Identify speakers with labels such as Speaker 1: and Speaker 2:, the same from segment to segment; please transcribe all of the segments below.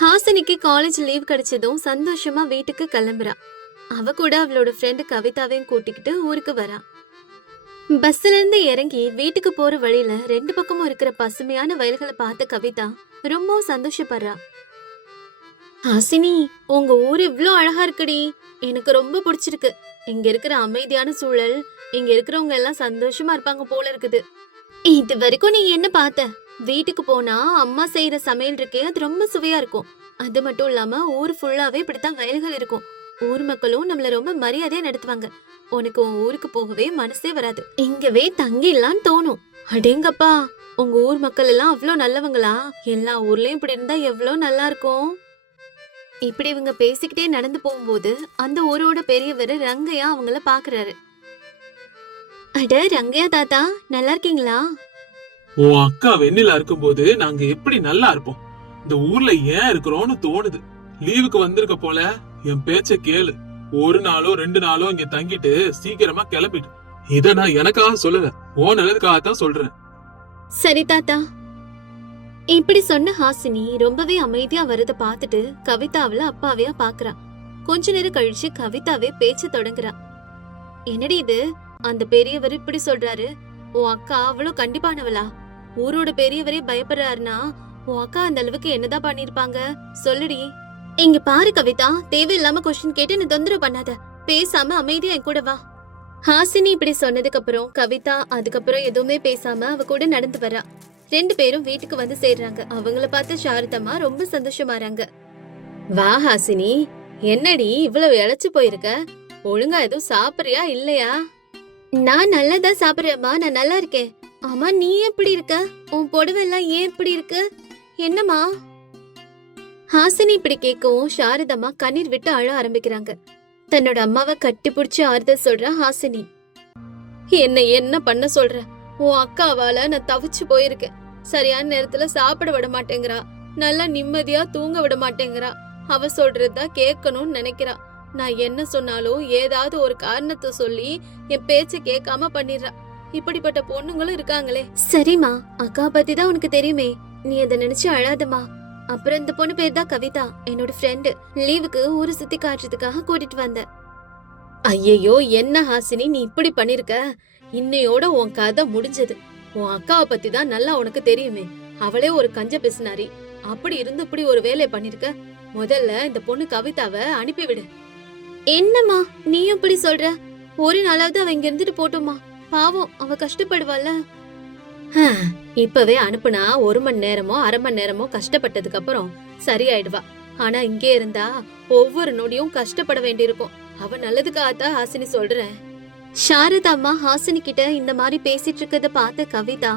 Speaker 1: ஹாசினிக்கு college leave கிடைச்சதும் சந்தோஷமா வீட்டுக்கு கிளம்புறா. அவ கூட அவளோட ஃப்ரெண்டு கவிதாவையும் கூட்டிக்கிட்டு ஊருக்கு வரா. பஸ்ல இருந்து இறங்கி வீட்டுக்கு போற வழியில ரெண்டு பக்கமும் இருக்கிற பசுமையான வயல்களை பார்த்த கவிதா ரொம்ப சந்தோஷப்படுறா. ஹாசினி உங்க ஊர் இவ்ளோ அழகா இருக்குடி. எனக்கு ரொம்ப பிடிச்சிருக்கு. இங்க இருக்கிற அமைதியான சூழல் இங்க இருக்கிறவங்க எல்லாம் சந்தோஷமா இருப்பாங்க போல இருக்குது. இது வரைக்கும் நீ என்ன பார்த்த? வீட்டுக்கு போனா அம்மா செய்யற சமையல் இருக்கே அது ரொம்ப சுவையா இருக்கும். அது மட்டும் இல்லாம ஊர் ஃபுல்லாவே இப்படித்தான் வயல்கள் இருக்கும். ஊர் மக்களும் நம்மள ரொம்ப மரியாதையா நடத்துவாங்க. உனக்கு உன் ஊருக்கு போகவே மனசே வராது. இங்கவே தங்கிடலாம்னு தோணும். அடேங்கப்பா உங்க ஊர் மக்கள் எல்லாம் அவ்வளோ நல்லவங்களா? எல்லா ஊர்லயும் இப்படி இருந்தா எவ்வளோ நல்லா இருக்கும்? இப்படி இவங்க பேசிக்கிட்டே நடந்து போகும்போது அந்த ஊரோட பெரியவர் ரங்கையா அவங்கள பாக்குறாரு. அட ரங்கையா தாத்தா நல்லா இருக்கீங்களா?
Speaker 2: உன் அக்கா வெண்ணிலா இருக்கும்போது நாங்க எப்படி நல்லா இருப்போம். இந்த ஊர்ல ஏன் இருக்கிறோம்னு தோணுது. லீவுக்கு வந்திருக்க போல என் பேச்ச கேளு. ஒரு நாளோ ரெண்டு நாளோ இங்க தங்கிட்டு சீக்கிரமா கிளம்பிட்டு இத நான் எனக்காக சொல்லல உன் நல்லதுக்காகத்தான் சொல்றேன்.
Speaker 1: சரி தாத்தா. இப்படி சொன்ன ஹாசினி ரொம்பவே அமைதியா வரத பார்த்துட்டு கவிதாவில அப்பாவையா பாக்குறா. கொஞ்ச நேரம் கழிச்சு கவிதாவே பேச்சு தொடங்குறா. என்னடி இது? அந்த பெரியவர் இப்படி சொல்றாரு. உன் அக்கா அவ்வளவு கண்டிப்பானவளா? ஊரோட பெரியவரே பயப்படுறாருன்னா உன் அக்கா அந்த அளவுக்கு என்னதான் பண்ணிருப்பாங்க சொல்லுடி. இங்க பாரு கவிதா தேவையில்லாம கொஸ்டின் கேட்டு நீ தொந்தரவு பண்ணாத. பேசாம அமைதியா என் கூட வா. ஹாசினி இப்படி சொன்னதுக்கு அப்புறம் கவிதா அதுக்கப்புறம் எதுவுமே பேசாம அவ கூட நடந்து வரா. ரெண்டு பேரும் வீட்டுக்கு வந்து சேர்றாங்க. அவங்கள பார்த்து சாரதம்மா ரொம்ப சந்தோஷமாறாங்க. வா ஹாசினி என்னடி இவ்வளவு இழைச்சு போயிருக்க? ஒழுங்கா எதுவும் சாப்பிடுறியா இல்லையா? நான் நல்லதா சாப்பிடுறேம்மா நான் நல்லா இருக்கேன். ஆமா நீ எப்படி இருக்க? உன் புடவை எல்லாம் ஏன் இப்படி இருக்கு? என்னம்மா? ஹாசினி இப்படி கேட்கவும் சாரதம்மா கண்ணீர் விட்டு அழ ஆரம்பிக்கிறாங்க. தன்னோட அம்மாவை கட்டி பிடிச்சி ஆறுதல் சொல்ற ஹாசினி. என்ன என்ன பண்ண சொல்ற? உன் அக்காவால நான் தவிச்சு போயிருக்கேன் சரியான நேரத்துல சாப்பிட விட மாட்டேங்கிறா. நல்லா நிம்மதியா தூங்க விட மாட்டேங்கிறா. அவ சொல்றதா கேட்கணும்னு நினைக்கிறா. நான் என்ன சொன்னாலும் ஏதாவது ஒரு காரணத்தை சொல்லி என் பேச்ச கேட்காம பண்ணிடுறா. இப்படிப்பட்ட பொண்ணுங்களும் இருக்காங்களே. சரிம்மா அக்கா பத்தி தான் உனக்கு தெரியுமே. நீ அதை நினைச்சு அழாதம்மா. அப்புறம் இந்த பொண்ணு பேர் தான் கவிதா என்னோட ஃப்ரெண்டு லீவுக்கு ஊரு சுத்தி காட்டுறதுக்காக கூட்டிட்டு வந்தேன். ஐயையோ என்ன ஹாசினி நீ இப்படி பண்ணிருக்க? இன்னையோட உன் கதை முடிஞ்சது. உன் அக்காவை பத்தி தான் நல்லா உனக்கு தெரியுமே. அவளே ஒரு கஞ்ச பிசுனாரி. அப்படி இருந்து இப்படி ஒரு வேலையை பண்ணிருக்க? முதல்ல இந்த பொண்ணு கவிதாவை அனுப்பிவிடு. என்னம்மா நீயும் இப்படி சொல்ற? ஒரு நாளாவது அவ இங்க இருந்துட்டு போட்டோமா பாவம் அவ கஷ்டப்படுவாள்ல. இப்பவே அனுப்புனா ஒரு மணி நேரமோ அரை மணி நேரமோ கஷ்டப்பட்டதுக்கு அப்புறம் சரியாயிடுவா. ஆனா இங்கே இருந்தா ஒவ்வொரு நொடியும் கஷ்டப்பட வேண்டியிருக்கும். அவ நல்லதுக்காகத்தான் ஹாசினி சொல்றேன். சாரதா அம்மா ஹாசினி கிட்ட இந்த மாதிரி பேசிட்டு இருக்கத பார்த்த கவிதா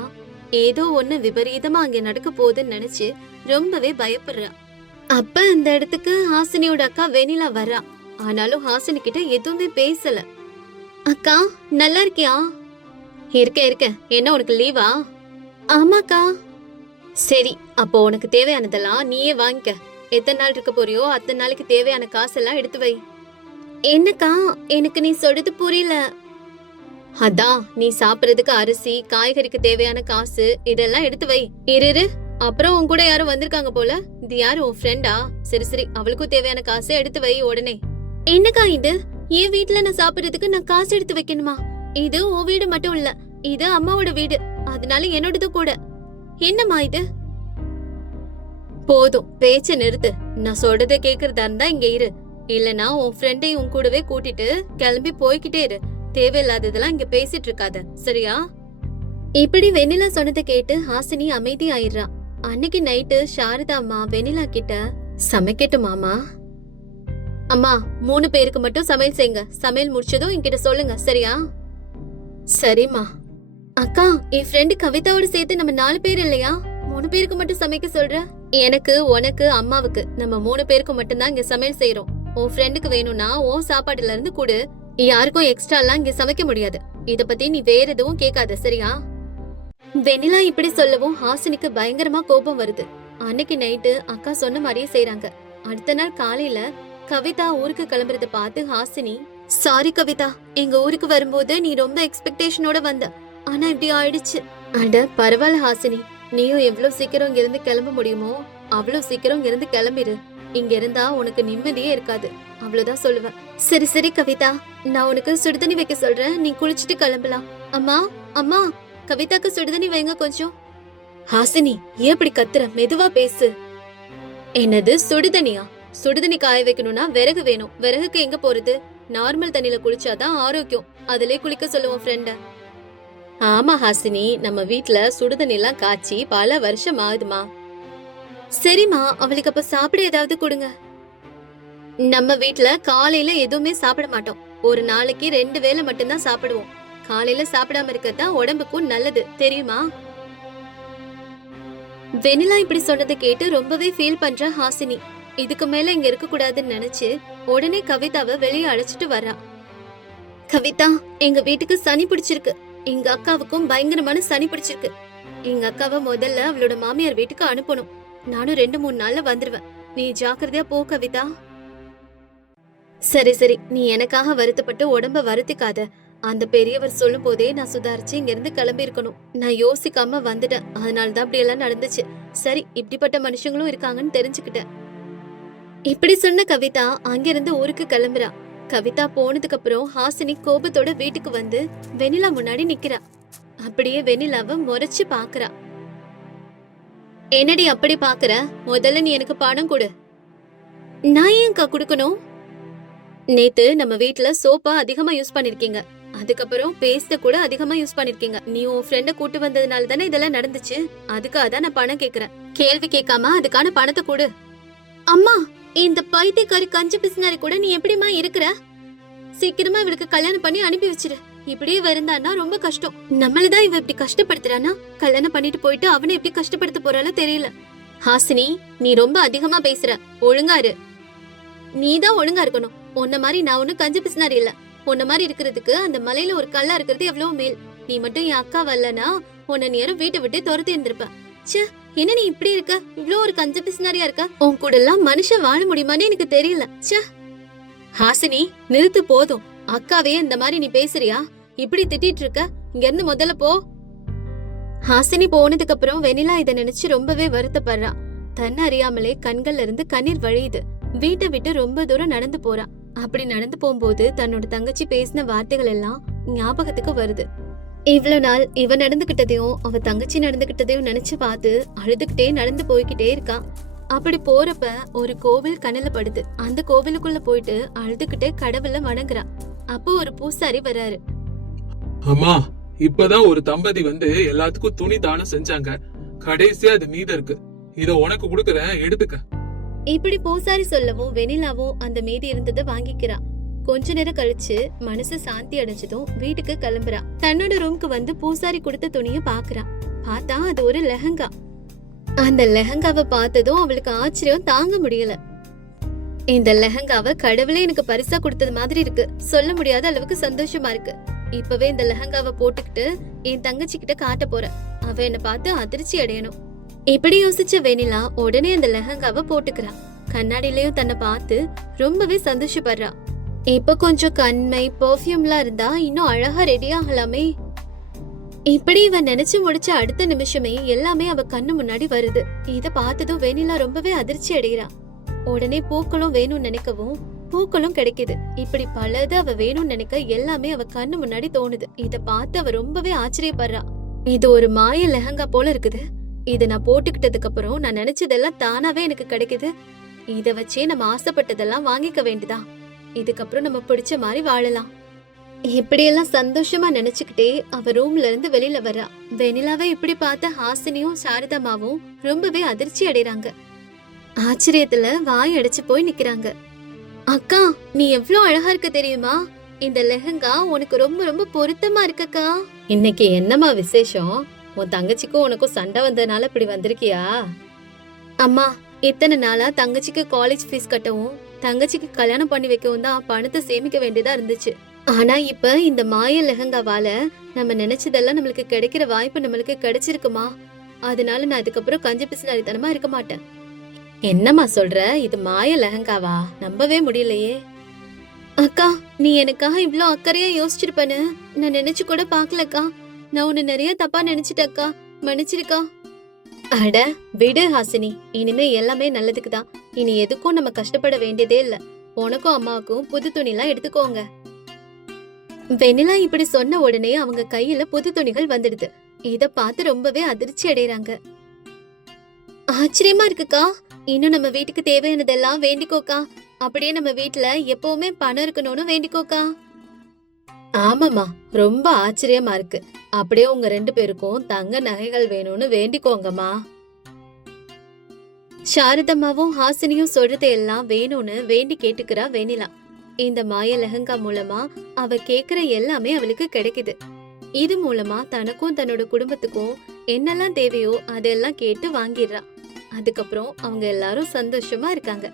Speaker 1: ஏதோ ஒண்ணு விபரீதமா அங்க நடக்க போகுதுன்னு நினைச்சு ரொம்பவே பயப்படுறா. அப்ப அந்த இடத்துக்கு ஹாசினியோட அக்கா வெனிலா வரா. ஆனாலும் ஹாசினி கிட்ட எதுவுமே பேசல. அக்கா நல்லா இருக்கியா? இருக்க இருக்க. என்ன உனக்கு லீவா ஆமாக்கா. சரி அப்போ உனக்கு தேவையானதெல்லாம் நீயே வாங்கிக்க. எத்தனை நாள் இருக்க போறியோ அத்தனை நாளைக்கு தேவையான காசெல்லாம் எடுத்து வை. என்னக்கா எனக்கு நீ சொல்றது புரியல. அதான் நீ சாப்பிடுறதுக்கு அரிசி காய்கறிக்கு தேவையான காசு இதெல்லாம் எடுத்து வை. இரு இரு. அப்புறம் உன் கூட யாரும் வந்திருக்காங்க போல. இது யாரு? உன் ஃப்ரெண்டா சரி சரி. அவளுக்கும் தேவையான காசை எடுத்து வை உடனே. என்னக்கா இது? என் வீட்டுல நான் சாப்பிடுறதுக்கு நான் காசு எடுத்து வைக்கணுமா? இது உன் வீடு மட்டும் இல்ல. இது அம்மாவோட வீடு. அதனால என்னோடது கூட. என்னம்மா இது? போதும். பேச்ச நிறுத்து. நான் சொல்றதை கேக்குறதா இருந்தா இங்க இரு. இல்லனா உன் ஃப்ரெண்டையும் உன் கூடவே கூட்டிட்டு கிளம்பி போய்கிட்டே இரு. தேவையில்லாததெல்லாம் இங்க பேசிட்டு இருக்காத. சரியா? இப்படி வெண்ணிலா சொன்னதை கேட்டு ஹாசினி அமைதி ஆயிடுறா அன்னைக்கு நைட்டு சாரதா அம்மா வெண்ணிலா கிட்ட சமைக்கட்டுமாமா அம்மா மூணு பேருக்கு மட்டும் சமையல் செய்யுங்க. சமையல் முடிச்சதும் என்கிட்ட சொல்லுங்க. சரியா? சரிம்மா. அக்கா என் ஃப்ரெண்டு கவிதாவோட சேர்த்து நம்ம நாலு பேர் இல்லையா? மூணு பேருக்கு மட்டும் சமைக்க சொல்ற? எனக்கு உனக்கு அம்மாவுக்கு நம்ம மூணு பேருக்கு மட்டும்தான் இங்க சமையல் செய்யறோம் உன் ஃப்ரெண்டுக்கு வேணும்னா உன் சாப்பாடுல இருந்து கொடு. யாருக்கும் எக்ஸ்ட்ரா எல்லாம் இங்க சமைக்க முடியாது. இத பத்தி நீ வேற எதுவும் கேட்காத சரியா? வெண்ணிலா இப்படி சொல்லவும் ஹாசினிக்கு பயங்கரமா கோபம் வருது. அன்னைக்கு நைட்டு அக்கா சொன்ன மாதிரியே செய்யறாங்க அடுத்த நாள் காலையில கவிதா ஊருக்கு கிளம்புறத பார்த்து ஹாசினி சாரி கவிதா எங்க ஊருக்கு வரும்போது நீ ரொம்ப எக்ஸ்பெக்டேஷனோட வந்த. ஆனா இப்படி ஆயிடுச்சு. அட பரவாயில்ல ஹாசினி. நீயும் எவ்வளவு சீக்கிரம் இங்க இருந்து கிளம்ப முடியுமோ அவ்வளவு சீக்கிரம் இங்க இருந்து கிளம்பிரு. இங்க இருந்தா உனக்கு நிம்மதியே இருக்காது. அவ்வளவுதான் சொல்லுவேன். சரி சரி கவிதா. நான் உனக்கு சுடுதண்ணி வைக்க சொல்றேன். நீ குளிச்சிட்டு கிளம்பலாம். அம்மா அம்மா கவிதாக்கு சுடுதண்ணி வைங்க கொஞ்சம். ஹாசினி ஏன் இப்படி கத்துற? மெதுவா பேசு. என்னது சுடுதண்ணியா? சுடுதண்ணி காய வைக்கணும்னா விறகு வேணும். விறகுக்கு எங்க போறது? நார்மல் தண்ணில குளிச்சாதான் ஆரோக்கியம். அதுலயே குளிக்க சொல்லுவோம் ஃப்ரெண்ட ஆமா ஹாசினி நம்ம வீட்ல சுடுதண்ணிலாம் காய்ச்சி பல வருஷம் ஆகுதுமா. சரிம்மா அவளுக்கு அப்ப சாப்பிட ஏதாவது கொடுங்க. நம்ம வீட்ல காலையில எதுவுமே சாப்பிட மாட்டோம். ஒரு நாளைக்கு ரெண்டு வேளை மட்டும்தான் சாப்பிடுவோம். காலையில சாப்பிடாம இருக்கதான் உடம்புக்கும் நல்லது. தெரியுமா? வெனிலா இப்படி சொன்னதை கேட்டு ரொம்பவே ஃபீல் பண்ற ஹாசினி. இதுக்கு மேல இங்க இருக்க கூடாதுன்னு நினைச்சு உடனே கவிதாவை வெளியே அழைச்சிட்டு வர்றா. கவிதா எங்க வீட்டுக்கு சனி பிடிச்சிருக்கு. எங்க அக்காவுக்கும் பயங்கரமான சனி பிடிச்சிருக்கு. எங்க அக்காவை முதல்ல அவளோட மாமியார் வீட்டுக்கு அனுப்பணும். நானும் ரெண்டு மூணு நாள்ல வந்துருவேன். நீ ஜாக்கிரதையா போ கவிதா. சரி சரி. நீ எனக்காக வருத்தப்பட்டு உடம்ப வருத்திக்காத. அந்த பெரியவர் சொல்லும் போதே நான் சுதாரிச்சு இங்க இருந்து கிளம்பி இருக்கணும் நான் யோசிக்காம வந்துட்டேன். அதனாலதான் அப்படி எல்லாம் நடந்துச்சு. சரி இப்படிப்பட்ட மனுஷங்களும் இருக்காங்கன்னு தெரிஞ்சுக்கிட்டேன். இப்படி சொன்ன கவிதா அங்கிருந்து ஊருக்கு கிளம்புறா. கவிதா போனதுக்கு அப்புறம் ஹாசினி கோபத்தோட வீட்டுக்கு வந்து வெனிலா முன்னாடி நிக்கிறா. அப்படியே வெனிலாவை முறைச்சு பாக்குறா. என்னடி அப்படி பாக்குற? முதல்ல நீ எனக்கு பணம் கொடு. நான் ஏன்க்கா கொடுக்கணும்? நேத்து நம்ம வீட்ல சோப்பா அதிகமா யூஸ் பண்ணிருக்கீங்க. அதுக்கப்புறம் பேஸ்ட கூட அதிகமா யூஸ் பண்ணிருக்கீங்க. நீ உன் ஃப்ரெண்ட கூட்டு வந்ததுனால தானே இதெல்லாம் நடந்துச்சு. அதுக்காக தான் நான் பணம் கேக்குறேன். கேள்வி கேட்காம அதுக்கான பணத்தை கொடு. அம்மா இந்த பைத்தியக்காரி கஞ்சி பிசினாரி கூட நீ எப்படிமா இருக்கிற? சீக்கிரமா இவளுக்கு கல்யாணம் பண்ணி அனுப்பி வச்சிரு. இப்படியே வருந்தான்னா ரொம்ப கஷ்டம். நம்மளதான் இவ இப்படி கஷ்டப்படுத்துறானா? கல்யாணம் பண்ணிட்டு போயிட்டு அவனை எப்படி கஷ்டப்படுத்த போறாளோ தெரியல. ஹாசினி நீ ரொம்ப அதிகமா பேசுற. ஒழுங்கா இரு. நீதான் ஒழுங்கா இருக்கணும். உன்ன மாதிரி நான் ஒண்ணும் கஞ்சி பிசினாரி இல்ல. உன்ன மாதிரி இருக்கிறதுக்கு அந்த மலையில ஒரு கல்லா இருக்கிறது எவ்வளவு மேல். நீ மட்டும் என் அக்கா வரலனா உன்னை நேரம் வீட்டை விட்டு துரத்தி இருந்திருப்ப. ச்சே என்ன நீ இப்படி இருக்க? இவ்ளோ ஒரு கஞ்ச பிசினாரியா இருக்க? உன் கூட எல்லாம் மனுஷன் வாழ முடியுமான்னு எனக்கு தெரியல. ச்சே. ஹாசினி நிறுத்து போதும். அக்காவே இந்த மாதிரி நீ பேசுறியா? இப்படி திட்டிட்டு இருக்க இங்க இருந்து முதல்ல போ. ஹாசினி போனதுக்கு அப்புறம் வெனிலா இதை நினைச்சு ரொம்பவே வருத்தப்படுறா. தன்னை அறியாமலே கண்கள்ல இருந்து கண்ணீர் வழியுது. வீட்டை விட்டு ரொம்ப தூரம் நடந்து போறா. அப்படி நடந்து போகும்போது தன்னோட தங்கச்சி பேசின வார்த்தைகள் எல்லாம் ஞாபகத்துக்கு வருது. இவ்வளவு நாள் இவ நடந்துகிட்டதையும் அவ தங்கச்சி நடந்துகிட்டதையும் நினைச்சு பார்த்து அழுதுகிட்டே நடந்து போய்கிட்டே இருக்கா. அப்படி போறப்ப ஒரு கோவில் கண்ணுல படுது. அந்த கோவிலுக்குள்ள போயிட்டு அழுதுகிட்டே கடவுள வணங்குறா. அப்போ ஒரு பூசாரி வராரு
Speaker 2: அம்மா இப்பதான் ஒரு தம்பதி வந்து எல்லாத்துக்கும் துணி தானம் செஞ்சாங்க. கடைசியா அது மீதம் இருக்கு. இத உனக்கு கொடுக்கறேன் எடுத்துக்க.
Speaker 1: இப்படி பூசாரி சொல்லவும் வெனிலாவும் அந்த மீதி இருந்ததை வாங்கிக்கிறா. கொஞ்ச நேரம் கழிச்சு மனசு சாந்தி அடைஞ்சதும் வீட்டுக்கு கிளம்புறா. தன்னோட ரூம்க்கு வந்து பூசாரி கொடுத்த துணிய பாக்குறா பார்த்தா அது ஒரு லெஹங்கா. அந்த லெஹங்காவை பார்த்ததும் அவளுக்கு ஆச்சரியம் தாங்க முடியல. இந்த லெஹங்காவை கடவுளே எனக்கு பரிசா கொடுத்தது மாதிரி இருக்கு. சொல்ல முடியாத அளவுக்கு சந்தோஷமா இருக்கு. இப்பவே இந்த லெஹங்காவை போட்டுக்கிட்டு என் தங்கச்சி கிட்ட காட்ட போறேன். அவ என்ன பார்த்து அதிர்ச்சி அடையணும். இப்படி யோசிச்ச வெனிலா உடனே அந்த லெஹங்காவை போட்டுக்கிறா. கண்ணாடியிலயும் தன்னை பார்த்து ரொம்பவே சந்தோஷப்படுறா. இப்ப கொஞ்சம் கண்மை பெர்ஃப்யூம்லாம் இருந்தா இன்னும் அழகா ரெடி ஆகலாமே. இப்படி இவன் நினைச்சு முடிச்ச அடுத்த நிமிஷமே எல்லாமே அவ கண்ணு முன்னாடி வருது. இத பார்த்ததும் வேணிலா ரொம்பவே அதிர்ச்சி அடைகிறான் உடனே பூக்களும் வேணும்னு நினைக்கவும் பூக்களும் கிடைக்குது. இப்படி பலது அவ வேணும்னு நினைக்க எல்லாமே அவ கண்ணு முன்னாடி தோணுது. இத பார்த்து அவ ரொம்பவே ஆச்சரியப்படுறா. இது ஒரு மாய லெஹங்கா போல இருக்குது. இத நான் போட்டுக்கிட்டதுக்கு அப்புறம் நான் நினைச்சதெல்லாம் தானாவே எனக்கு கிடைக்குது. இத வச்சே நம்ம ஆசைப்பட்டதெல்லாம் வாங்கிக்க வேண்டியதா? இதுக்கப்புறம் நம்ம பிடிச்ச மாதிரி வாழலாம். இப்படியெல்லாம் சந்தோஷமா நினைச்சுக்கிட்டே அவ ரூம்ல இருந்து வெளியில வர்றா. வெனிலாவை இப்படி பார்த்த ஹாசினியும் சாரதாமாவும் ரொம்பவே அதிர்ச்சி அடைறாங்க. ஆச்சரியத்துல வாய் அடைச்சு போய் நிக்கிறாங்க. அக்கா நீ எவ்ளோ அழகா இருக்க தெரியுமா? இந்த லெஹங்கா உனக்கு ரொம்ப ரொம்ப பொருத்தமா இருக்கக்கா? இன்னைக்கு என்னம்மா விசேஷம்? உன் தங்கச்சிக்கும் உனக்கும் சண்டை வந்ததுனால இப்படி வந்திருக்கியா? அம்மா இத்தனை நாளா தங்கச்சிக்கு காலேஜ் ஃபீஸ் கட்டவும் தங்கச்சிக்கு கல்யாணம் பண்ணி வைக்கவும் தான் பணத்தை சேமிக்க வேண்டியதா இருந்துச்சு. ஆனா இப்ப இந்த மாய லெஹங்காவால நம்ம நினைச்சதெல்லாம் நம்மளுக்கு கிடைக்கிற வாய்ப்பு நம்மளுக்கு கிடைச்சிருக்குமா? அதனால நான் அதுக்கப்புறம் கஞ்சி பிசினாரித்தனமா இருக்க மாட்டேன். என்னம்மா சொல்ற? இது மாய லெஹங்காவா? நம்பவே முடியலையே. அக்கா நீ எனக்காக இவ்ளோ அக்கறையா யோசிச்சிருப்பேன்னு நான் நினைச்சு கூட பாக்கலக்கா நான் உன்னை நிறைய தப்பா நினைச்சிட்டக்கா. மன்னிச்சிருக்கா. அட விடு ஹாசினி. இனிமே எல்லாமே நல்லதுக்கு தான் இனி எதுக்கும் நம்ம கஷ்டப்பட வேண்டியதே இல்ல. உனக்கும் அம்மாவுக்கும் புது துணிலாம் எடுத்துக்கோங்க. வெண்ணிலா இப்படி சொன்ன உடனே அவங்க கையில புது துணிகள் வந்துடுது. இத பார்த்து ரொம்பவே அதிர்ச்சி அடைறாங்க. ஆச்சரியமா இருக்குக்கா. இன்னும் நம்ம வீட்டுக்கு தேவையானதெல்லாம் வேண்டிக்கோக்கா. அப்படியே நம்ம வீட்டுல எப்பவுமே பணம் இருக்கணும்னு வேண்டிக்கோக்கா. ஆமாமா ரொம்ப ஆச்சரியமா இருக்கு. அப்படியே உங்க ரெண்டு பேருக்கும் தங்க நகைகள் வேணும்னு வேண்டிக்கோங்கம்மா. சாரதம்மாவும் ஹாசினியும் சொல்றது எல்லாம் வேணும்னு வேண்டி கேட்டுக்கிறா வேணிலா இந்த மாய லெஹங்கா மூலமா அவ கேக்குற எல்லாமே அவளுக்கு கிடைக்குது. இது மூலமா தனக்கும் தன்னோட குடும்பத்துக்கும் என்னெல்லாம் தேவையோ அதெல்லாம் கேட்டு வாங்கிடுறா. அதுக்கப்புறம் அவங்க எல்லாரும் சந்தோஷமா இருக்காங்க.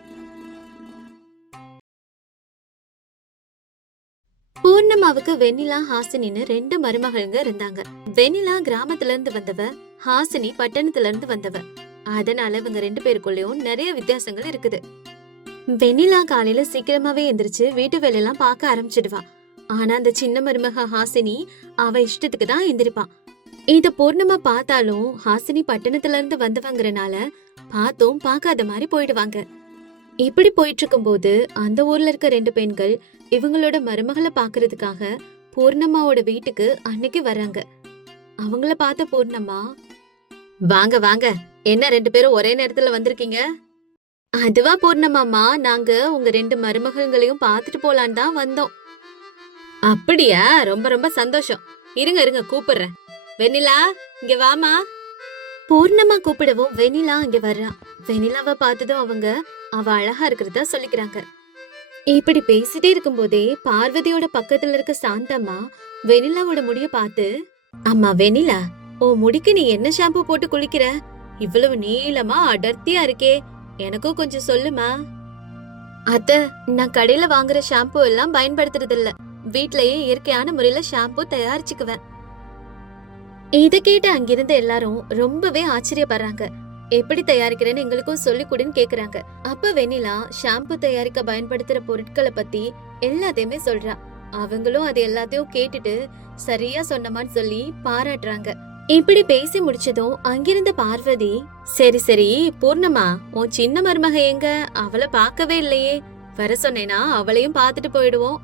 Speaker 1: பூர்ணமாவுக்கு வெண்ணிலா ஹாசினின்னு ரெண்டு மருமகள்ங்க இருந்தாங்க. வெண்ணிலா கிராமத்துல இருந்து வந்தவ ஹாசினி பட்டணத்துல இருந்து வந்தவ. அதனால இவங்க ரெண்டு பேருக்குள்ளயும் நிறைய வித்தியாசங்கள் இருக்குது. வெண்ணிலா காலையில சீக்கிரமாவே எந்திரிச்சு வீட்டு வேலையெல்லாம் பார்க்க ஆரம்பிச்சிடுவா. ஆனா அந்த சின்ன மருமக ஹாசினி அவ இஷ்டத்துக்கு தான் எந்திரிப்பான் இத பூர்ணமா பார்த்தாலும் ஹாசினி பட்டணத்துல இருந்து வந்தவங்கறனால பார்த்தும் பார்க்காத மாதிரி போயிடுவாங்க. இப்படி போயிட்டு இருக்கும்போது அந்த ஊர்ல இருக்க ரெண்டு பெண்கள் இவங்களோட மருமகளை பாக்குறதுக்காக பூர்ணம்மாவோட வீட்டுக்கு அன்னைக்கு வராங்க. அவங்கள பார்த்த பூர்ணம்மா வாங்க வாங்க. என்ன ரெண்டு பேரும் ஒரே நேரத்துல வந்திருக்கீங்க? அதுவா பூர்ணமாமா நாங்க உங்க ரெண்டு மருமகள்களையும் பார்த்துட்டு போலான்னு தான் வந்தோம். அப்படியா? ரொம்ப ரொம்ப சந்தோஷம். இருங்க இருங்க கூப்பிடுறேன். வெண்ணிலா இங்க வாமா பூர்ணமா கூப்பிடவும் வெண்ணிலா இங்க வர்றா. வெண்ணிலாவை பார்த்ததும் அவங்க அவ அழகா இருக்கிறதா சொல்லிக்கிறாங்க. இப்படி பேசிட்டே இருக்கும்போதே பார்வதியோட பக்கத்துல இருக்க சாந்தம்மா வெனிலாவோட முடிய பார்த்து அம்மா வெனிலா ஓ முடிக்கு நீ என்ன ஷாம்பு போட்டு குளிக்கிற? இவ்வளவு நீளமா அடர்த்தியா இருக்கே. எனக்கும் கொஞ்சம் சொல்லுமா? அத்த நான் கடையில வாங்குற ஷாம்பு எல்லாம் பயன்படுத்துறது இல்ல வீட்லயே இயற்கையான முறையில ஷாம்பு தயாரிச்சுக்குவேன். இத கேட்டு அங்கிருந்த எல்லாரும் ரொம்பவே ஆச்சரியப்படுறாங்க. எப்படி தயாரிக்கிறேன்னு எங்களுக்கும் சொல்லி கொடுன்னு கேக்குறாங்க. அப்ப வெண்ணிலா ஷாம்பு தயாரிக்க பயன்படுத்துற பொருட்களை பத்தி எல்லாத்தையுமே சொல்றா. அவங்களும் அது எல்லாத்தையும் கேட்டுட்டு சரியா சொன்னமான்னு சொல்லி பாராட்டுறாங்க. இப்படி பேசி முடிச்சதும் அங்கிருந்த பார்வதி சரி சரி பூர்ணமா உன் சின்ன மருமக எங்க? அவளை பார்க்கவே இல்லையே. வர சொன்னேனா அவளையும் பார்த்துட்டு போயிடுவோம்.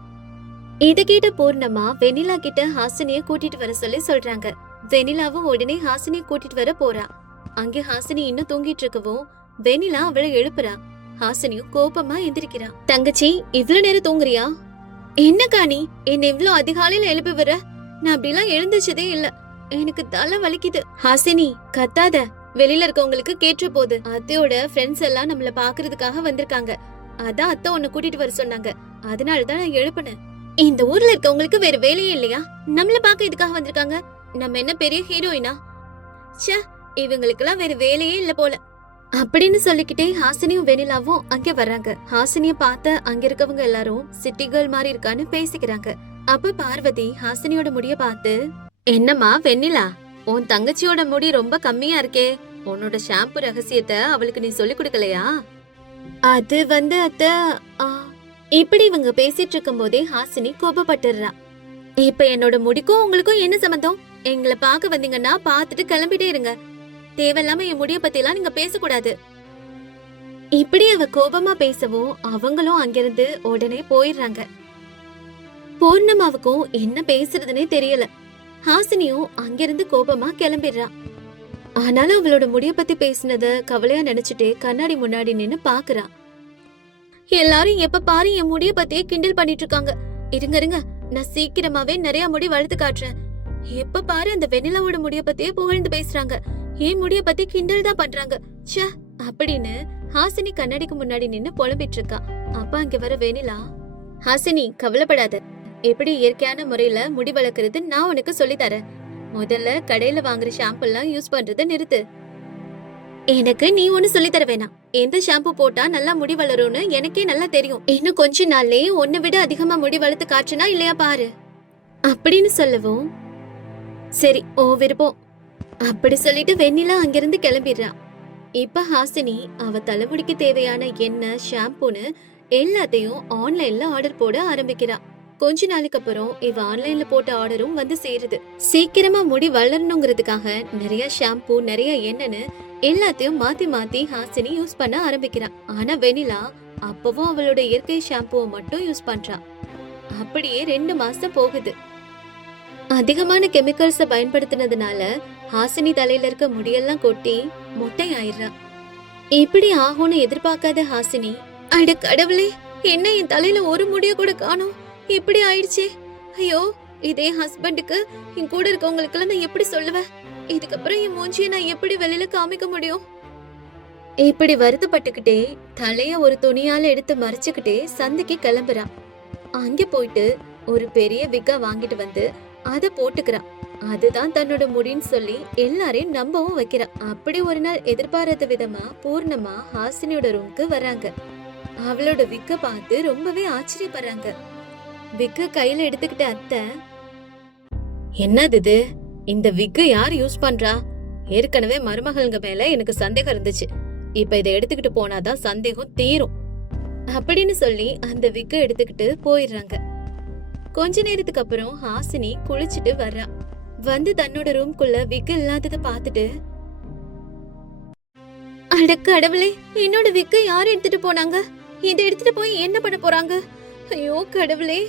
Speaker 1: இத கேட்ட பூர்ணமா வெண்ணிலா கிட்ட ஹாசினிய கூட்டிட்டு வர சொல்லி சொல்றாங்க. வெண்ணிலாவும் உடனே ஹாசினிய கூட்டிட்டு வர போறா. அங்கே ஹாசினி இன்னும் தூங்கிட்டு இருக்கவும் வெண்ணிலா அவளை எழுப்புறா. ஹாசினியும் கோபமா எந்திரிக்கிறா. தங்கச்சி இவ்ளோ நேரம் தூங்குறியா? என்ன காணி என்ன இவ்ளோ அதிகாலையில எழுப்பி வர நான் அப்படிலாம் எழுந்துச்சதே இல்ல. எனக்கு தலை வலிக்குது. ஹாசினி கத்தாத. வெளியில இருக்கவங்களுக்கு கேட்டு போகுது அத்தையோட ஃப்ரெண்ட்ஸ் எல்லாம் நம்மள பாக்குறதுக்காக வந்திருக்காங்க. அதான் அத்தை உன்னை கூட்டிட்டு வர சொன்னாங்க. அதனாலதான் நான் எழுப்புனேன். இந்த ஊர்ல இருக்கவங்களுக்கு வேற வேலையே இல்லையா? நம்மள பாக்க இதுக்காக வந்திருக்காங்க. நம்ம என்ன பெரிய ஹீரோயினா ச்சே இவங்களுக்கெல்லாம் வேற வேலையே இல்ல போல. அப்படின்னு சொல்லிக்கிட்டே ஹாசினியும் வெனிலாவும் அங்க வர்றாங்க. ஹாசினிய பார்த்த அங்க இருக்கவங்க எல்லாரும் சிட்டி கேர்ள் மாதிரி இருக்கான்னு பேசிக்கிறாங்க. அப்ப பார்வதி ஹாசினியோட முடிய பார்த்து என்னம்மா வெண்ணிலா உன் தங்கச்சியோட முடி ரொம்ப கம்மியா இருக்கே. உன்னோட ஷாம்பு ரகசியத்தை அவளுக்கு நீ சொல்லி கொடுக்கலையா? அது வந்து அத்த இப்படி இவங்க பேசிட்டு இருக்கும் போதே ஹாசினி கோபப்பட்டுறா. இப்ப என்னோட முடிக்கும் உங்களுக்கும் என்ன சம்பந்தம்? எங்களை பார்க்க வந்தீங்கன்னா பார்த்துட்டு கிளம்பிட்டே இருங்க. தேவையில்லாம என் முடிய பத்திலாம் நீங்க பேசக்கூடாது. இப்படி அவ கோபமா பேசவும் அவங்களும் அங்கிருந்து உடனே போயிடுறாங்க. பூர்ணமாவுக்கும் என்ன பேசுறதுனே தெரியல. ஹாசினியும் அங்கிருந்து கோபமா கிளம்பிடுறா. ஆனாலும் அவளோட முடிய பத்தி பேசினத கவலையா நினைச்சிட்டு கண்ணாடி முன்னாடி நின்னு பாக்குறா. எல்லாரும் எப்ப பாரு என் முடிய பத்தியே கிண்டல் பண்ணிட்டு இருக்காங்க இருங்க இருங்க நான் சீக்கிரமாவே நிறைய முடி வளர்த்து காட்டுறேன். எப்ப பாரு அந்த வெண்ணிலாவோட முடிய பத்தியே புகழ்ந்து பேசுறாங்க. என் முடிய பத்தி கிண்டல் தான் பண்றாங்க. ச்சே அப்படின்னு ஹாசினி கண்ணாடிக்கு முன்னாடி நின்னு புலம்பிட்டு இருக்கா அப்பா அங்க வர வேணிலா? ஹாசினி கவலைப்படாத. எப்படி இயற்கையான முறையில முடி வளர்க்கறது நான் உனக்கு சொல்லி தரேன். முதல்ல கடையில வாங்குற ஷாம்பு எல்லாம் யூஸ் பண்றத நிறுத்து. எனக்கு நீ ஒண்ணு சொல்லி தர வேணாம். எந்த ஷாம்பு போட்டா நல்லா முடி வளரும்னு எனக்கே நல்லா தெரியும். இன்னும் கொஞ்ச நாள்லயே உன்னை விட அதிகமா முடி வளர்த்து காட்டுனா இல்லையா பாரு. அப்படின்னு சொல்லவும் சரி ஓ விருப்பம். அப்படி சொல்லிட்டு வெண்ணிலா அங்கிருந்து கிளம்பிடுறா. இப்ப ஹாசினி அவ தலைமுடிக்கு தேவையான எண்ணெய் ஷாம்புன்னு எல்லாத்தையும் ஆன்லைன்ல ஆர்டர் போட ஆரம்பிக்கிறா. கொஞ்ச நாளுக்கு அப்புறம் இவ ஆன்லைன்ல போட்ட ஆர்டரும் வந்து சேருது. சீக்கிரமா முடி வளரணுங்கிறதுக்காக நிறைய ஷாம்பு நிறைய எண்ணெய்னு எல்லாத்தையும் மாத்தி மாத்தி ஹாசினி யூஸ் பண்ண ஆரம்பிக்கிறா. ஆனா வெனிலா அப்பவும் அவளோட இயற்கை ஷாம்புவை மட்டும் யூஸ் பண்றா. அப்படியே ரெண்டு மாசம் போகுது. அதிகமான கெமிக்கல்ஸ பயன்படுத்தினதுனால ஹாசினி தலையில இருக்க முடியெல்லாம் கொட்டி மொட்டை ஆயிடுறா இப்படி ஆகும்னு எதிர்பார்க்காத ஹாசினி அட கடவுளே என்ன என் தலையில ஒரு முடிய கூட காணோம்? இப்படி ஆயிடுச்சே. ஐயோ இதே ஹஸ்பண்டுக்கு என் கூட இருக்கவங்களுக்கு நான் எப்படி சொல்லுவேன்? இதுக்கப்புறம் என் மூஞ்சியை நான் எப்படி வெளியில காமிக்க முடியும்? இப்படி வருத்தப்பட்டுக்கிட்டே தலைய ஒரு துணியால எடுத்து மறைச்சுக்கிட்டே சந்தைக்கு கிளம்புறான் அங்க போயிட்டு ஒரு பெரிய விக்கா வாங்கிட்டு வந்து அதை போட்டுக்கிறான் அதுதான் தன்னோட முடின்னு சொல்லி எல்லாரையும் நம்பவும் வைக்கிறா. அப்படி ஒரு நாள் எதிர்பாராத விதமா பூர்ணமா ஹாசினியோட ரூம்க்கு வராங்க அவளோட விக்க பார்த்து ரொம்பவே ஆச்சரியப்படுறாங்க. விக்க கையில எடுத்துக்கிட்ட அத்தை என்னது இது? இந்த விக்கு யார் யூஸ் பண்றா? ஏற்கனவே மருமகள்ங்க மேல எனக்கு சந்தேகம் இருந்துச்சு. இப்ப இதை எடுத்துக்கிட்டு போனாதான் சந்தேகம் தீரும். அப்படின்னு சொல்லி அந்த விக்க எடுத்துக்கிட்டு போயிடுறாங்க. கொஞ்ச நேரத்துக்கு அப்புறம் ஹாசினி குளிச்சுட்டு வர்றா. வந்து தன்னோட ரூம்குள்ள விக்கு இல்லாததை பார்த்துட்டு அட கடவுளே என்னோட விக்க யார் எடுத்துட்டு போனாங்க? இதை எடுத்துட்டு போய் என்ன பண்ண போறாங்க? ஐயோ கடவுளே.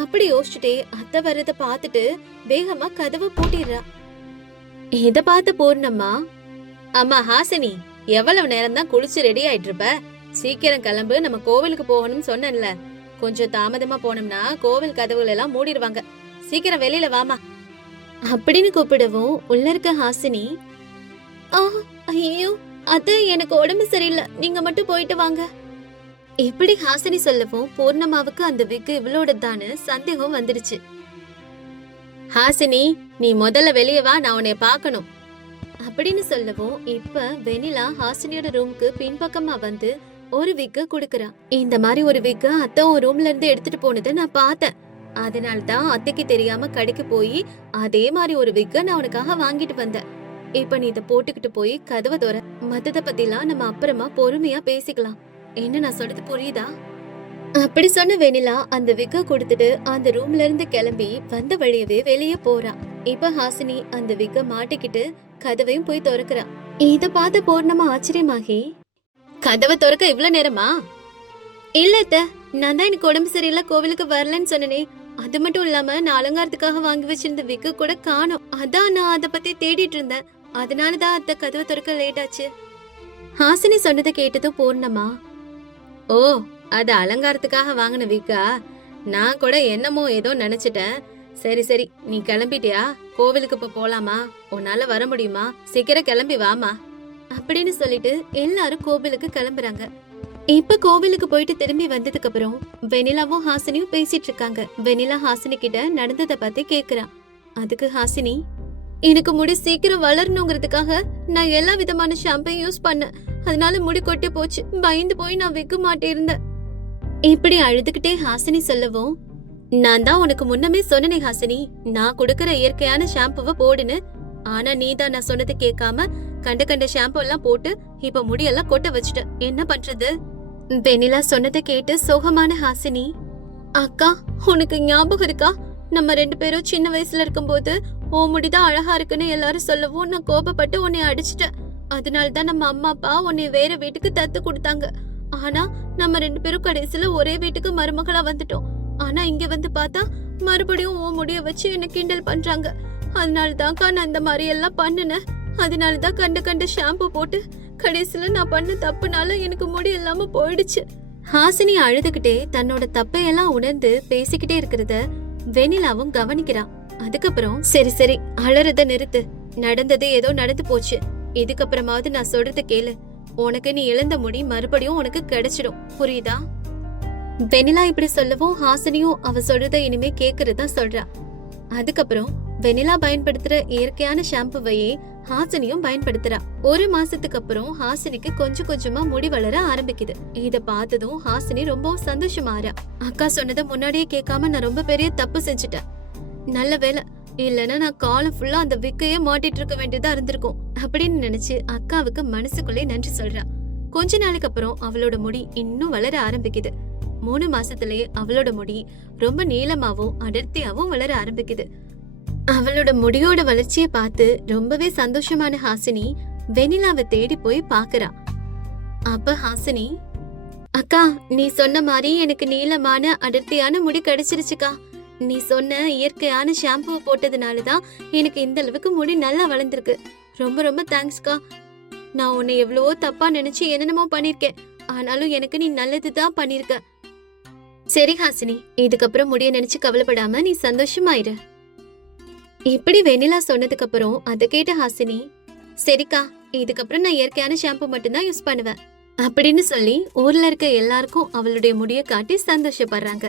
Speaker 1: அப்படி யோசிச்சுட்டே அத்தை வர்றத பார்த்துட்டு வேகமா கதவை பூட்டிடுறா. இத பார்த்து பூர்ணம்மா அம்மா ஹாசினி எவ்வளவு நேரம் தான் குளிச்சு ரெடி ஆயிட்டு இருப்ப சீக்கிரம் கிளம்பு நம்ம கோவிலுக்கு போகணும்னு சொன்னேன்ல. கொஞ்சம் தாமதமா போனோம்னா கோவில் கதவுகள் எல்லாம் மூடிடுவாங்க. சீக்கிரம் வெளியில வாமா அப்படின்னு கூப்பிடவும் உள்ள இருக்க ஹாசினி ஆ ஐயோ அது எனக்கு உடம்பு சரியில்லை. நீங்க மட்டும் போயிட்டு வாங்க. இப்படி ஹாசினி சொல்லவும் பூர்ணமாவுக்கு அந்த விக்கு இவளோடதான்னு சந்தேகம் வந்துடுச்சு. ஹாசினி நீ முதல்ல வெளியே வா நான் உன்னை பார்க்கணும். அப்படின்னு சொல்லவும் இப்ப வெனிலா ஹாசினியோட ரூமுக்கு பின்பக்கமா வந்து ஒரு விக்கு குடுக்கறா. இந்த மாதிரி ஒரு விக்கு அத்தை உன் ரூம்ல இருந்து எடுத்துட்டு போனதை நான் பார்த்தேன். அதனால தான் அத்தைக்கு தெரியாம கடைக்கு போய் அதே மாதிரி ஒரு விக்க நான் உனக்காக வாங்கிட்டு வந்தேன். இப்ப நீ இத போட்டுக்கிட்டு போய் கதவை தோற. மத்தத பத்திலாம் நம்ம அப்புறமா பொறுமையா பேசிக்கலாம். என்ன நான் சொல்றது புரியுதா? அப்படி சொன்ன வெனிலா அந்த விக்க கொடுத்துட்டு அந்த ரூம்ல இருந்து கிளம்பி வந்த வழியவே வெளியே போறா. இப்ப ஹாசினி அந்த விக்க மாட்டிக்கிட்டு கதவையும் போய் திறக்கிறா. இத பார்த்து பூர்ணமா ஆச்சரியமாகி கதவை திறக்க இவ்வளவு நேரமா? இல்ல நான் தான் எனக்கு உடம்பு சரியில்லை கோவிலுக்கு வரலன்னு சொன்னனே. அது மட்டும் இல்லாம நான் அலங்காரத்துக்காக வாங்கி வச்சிருந்த விக்கு கூட காணோம். அதான் நான் அதை பத்தி தேடிட்டு இருந்தேன். அதனாலதான் அத்த கதவை திறக்க லேட் ஆச்சு. ஹாசினி சொன்னதை கேட்டதும் பூர்ணமா ஓ அது அலங்காரத்துக்காக வாங்கின விக்கா? நான் கூட என்னமோ ஏதோ நினைச்சிட்டேன். சரி சரி நீ கிளம்பிட்டியா? கோவிலுக்கு இப்ப போலாமா? உன்னால வர முடியுமா? சீக்கிரம் கிளம்பி வாமா. அப்படின்னு சொல்லிட்டு எல்லாரும் கோவிலுக்கு கிளம்புறாங்க. இப்ப கோவிலுக்கு போயிட்டு திரும்பி வந்ததுக்கு அப்புறம் வெனிலாவும் ஹாசினியும் பேசிட்டு இருக்காங்க. வெனிலா ஹாசினி கிட்ட நடந்தத பத்தி கேக்குறா. அதுக்கு ஹாசினி எனக்கு முடி சீக்கிரம் வளரணுங்கிறதுக்காக நான் எல்லா விதமான ஷாம்பையும் யூஸ் பண்ணேன். அதனால முடி கொட்டி போச்சு. பயந்து போய் நான் வைக்க மாட்டேன் இப்படி அழுதுகிட்டே ஹாசினி சொல்லவும் நான் தான் உனக்கு முன்னமே சொன்னனே ஹாசினி. நான் கொடுக்கற இயற்கையான ஷாம்புவை போடுன்னு. ஆனா நீ தான் நான் சொன்னதை கேட்காம கண்ட கண்ட ஷாம்பு எல்லாம் போட்டு இப்ப முடியெல்லாம் கொட்ட வச்சுட்ட என்ன பண்றது? வெனிலா சொன்னதை கேட்டு சோகமான ஹாசினி அக்கா உனக்கு ஞாபகம் இருக்கா? நம்ம ரெண்டு பேரும் சின்ன வயசுல இருக்கும்போது ஓ முடிதான் அழகா இருக்குன்னு எல்லாரும் சொல்லவும் நான் கோபப்பட்டு உன்னை அடிச்சிட்டேன். அதனால தான் நம்ம அம்மா அப்பா உன்னை வேற வீட்டுக்கு தத்து கொடுத்தாங்க. ஆனா நம்ம ரெண்டு பேரும் கடைசியில ஒரே வீட்டுக்கு மருமகளா வந்துட்டோம். ஆனா இங்க வந்து பார்த்தா மறுபடியும் ஓ முடிய வச்சு என்ன கிண்டல் பண்றாங்க. அதனால தான்க்கா நான் இந்த மாதிரி எல்லாம் பண்ணுனேன். அதனால தான் கண்ட கண்ட ஷாம்பு போட்டு கடைசியில நான் பண்ண தப்புனால எனக்கு முடி இல்லாம போயிடுச்சு. ஹாசினி அழுதுகிட்டே தன்னோட தப்பையெல்லாம் உணர்ந்து பேசிக்கிட்டே இருக்கிறத வெனிலாவும் கவனிக்கிறான் அதுக்கப்புறம் சரி சரி அழறத நிறுத்து. நடந்தது ஏதோ நடந்து போச்சு. இதுக்கப்புறமாவது நான் சொல்றது கேளு. உனக்கு நீ இழந்த முடி மறுபடியும் உனக்கு கிடைச்சிடும். புரியுதா? வெனிலா இப்படி சொல்லவும் ஹாசினியும் அவ சொல்றத இனிமே கேக்குறதா சொல்றா. அதுக்கப்புறம் வெனிலா பயன்படுத்துற இயற்கையான ஷாம்புவையே ஹாசினியும் பயன்படுத்துறா. ஒரு மாசத்துக்கு அப்புறம் ஹாசினிக்கு கொஞ்சம் கொஞ்சமா முடி வளர ஆரம்பிக்குது. இத பார்த்ததும் ஹாசினி ரொம்பவும் சந்தோஷமாறா அக்கா சொன்னதை முன்னாடியே கேட்காம நான் ரொம்ப பெரிய தப்பு செஞ்சுட்டேன். நல்ல வேலை இல்லைன்னா நான் காலம் ஃபுல்லா அந்த விக்கையே மாட்டிட்டு இருக்க வேண்டியதா இருந்திருக்கும். அப்படின்னு நினைச்சு அக்காவுக்கு மனசுக்குள்ளே நன்றி சொல்றா. கொஞ்ச நாளுக்கு அப்புறம் அவளோட முடி இன்னும் வளர ஆரம்பிக்குது. மூணு மாசத்துலயே அவளோட முடி ரொம்ப நீளமாவும் அடர்த்தியாவும் வளர ஆரம்பிக்குது. அவளோட முடியோட வளர்ச்சியை பார்த்து ரொம்பவே சந்தோஷமான ஹாசினி வெண்ணிலாவை தேடி போய் பாக்குறா அப்ப ஹாசினி அக்கா நீ சொன்ன மாதிரி எனக்கு நீளமான அடர்த்தியான முடி கிடைச்சிருச்சுக்கா. நீ சொன்ன இயற்கையான ஷாம்புவை போட்டதுனால தான் எனக்கு இந்த அளவுக்கு முடி நல்லா வளர்ந்துருக்கு. ரொம்ப ரொம்ப தேங்க்ஸ்க்கா நான் உன்னை எவ்வளவோ தப்பா நினைச்சு என்னென்னமோ பண்ணிருக்கேன் ஆனாலும் எனக்கு நீ நல்லது தான் பண்ணிருக்க சரி ஹாசினி இதுக்கப்புறம் முடிய நினைச்சு கவலைப்படாம நீ சந்தோஷமாயிரு. இப்படி வெண்ணிலா சொன்னதுக்கு அப்புறம் அதை கேட்ட ஹாசினி சரிக்கா இதுக்கப்புறம் நான் இயற்கையான ஷாம்பு மட்டும்தான் யூஸ் பண்ணுவேன் அப்படின்னு சொல்லி ஊர்ல இருக்க எல்லாருக்கும் அவளுடைய முடிய காட்டி சந்தோஷப்படுறாங்க.